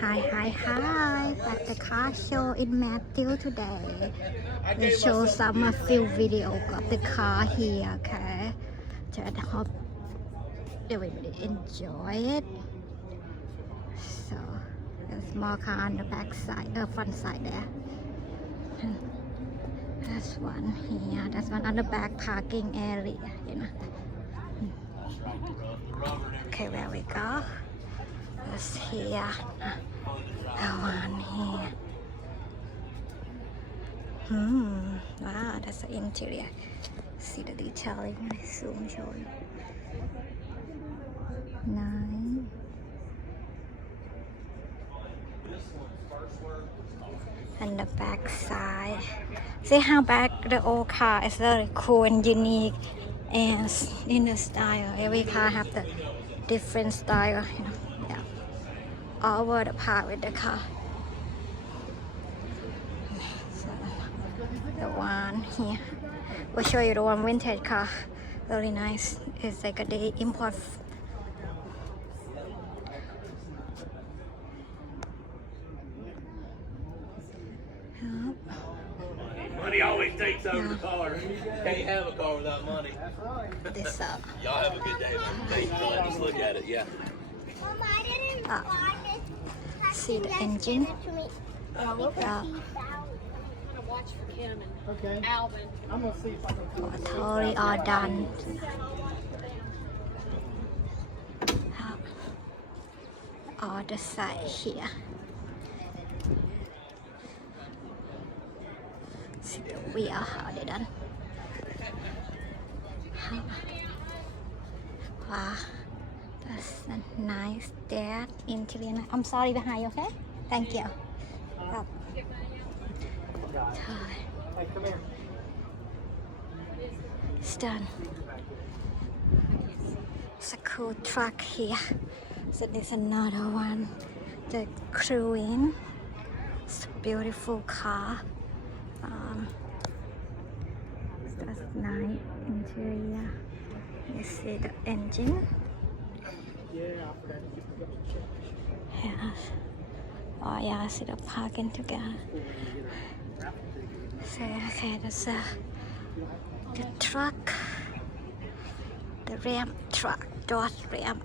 Hi. At the car show in Matthew today. They show some a few video of the car here, okay? So I hope everybody enjoy it. So there's more car on the back side, front side there. And that's one here. That's one on the back parking area, you know. Okay, where we go? That's here. The one here. Wow, that's the interior. See the detailing. I zoom show you. Nice. And the back side. See how back the old car is very cool and unique and in the style. Every car have the different style, you know. Yeah. All over the part with the car. So, the one here. We'll show you the one vintage car. Very nice. It's like a day import. Money always takes over the car. Can't have a car without money. This up. Y'all have a good day, man. Thanks for letting us look at it. Yeah. See the engine. Okay. Alvin. I'm gonna see if I can. Totally all done. All the side here. See the wheel, how they done. Wow, that's a nice dad interior. I'm sorry behind you, okay? Thank you. Oh. Hey, come here. It's done. It's a cool truck here. So there's another one. The crewing. It's a beautiful car. That's nice interior. You see the engine. Yes. Oh yeah, I see the parking together. So okay, that's the truck. The Ram truck, Dodge Ram